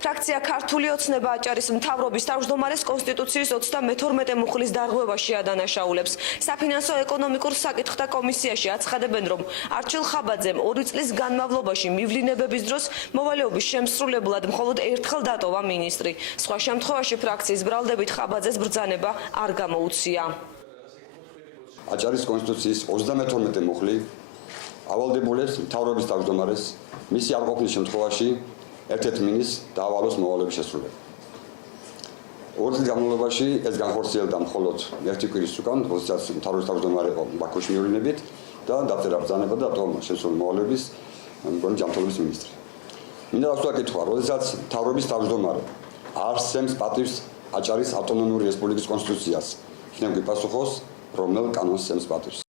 ფრაქცია ქართული ოცნება აჭარის მთავრობის თავმჯდომარეს კონსტიტუციის 32 მუხლის დარღვევაში ადანაშაულებს. საფინანსო ეკონომიკურ საკითხთა კომისიაში აცხადებენ, რომ არჩილ ხაბაძემ 2 წლის განმავლობაში მივლინებების დროს მოვალეობის შემსრულებლად მხოლოდ ერთხელ დატოვა მინისტრი. სხვა შემთხვევაში ფრაქციის ბრალდებით ხაბაძეს ბრძანება არ გამოუცია. აჭარის კონსტიტუციის 32 მუხლი ავალდებულებს მთავრობის თავმჯდომარეს მისი არ ყოფნის შემთხვევაში ერთ-ერთ მინისტრს დაავალოს მოვალეობის შესრულება. 2 წლის განმავლობაში ეს განხორციელდა მხოლოდ 1 კვირის უკან, როდესაც მთავრობის თავმჯდომარე იყო ბაქოში მივლინებით და დაწერა ბრძანება და დატოვა შესრული მოვალეობის მგონი ჯანმრთელობის მინისტრი. მინდა დავსვაკითხვა, როდესაც მთავრობის თავმჯდომარე არ სცემს პატივს აჭარის ავტონომიური რესპუბლიკის კონსტიტუციას, იქნებ გიპასუხოს, რომელ კანონს სცემს პატივს.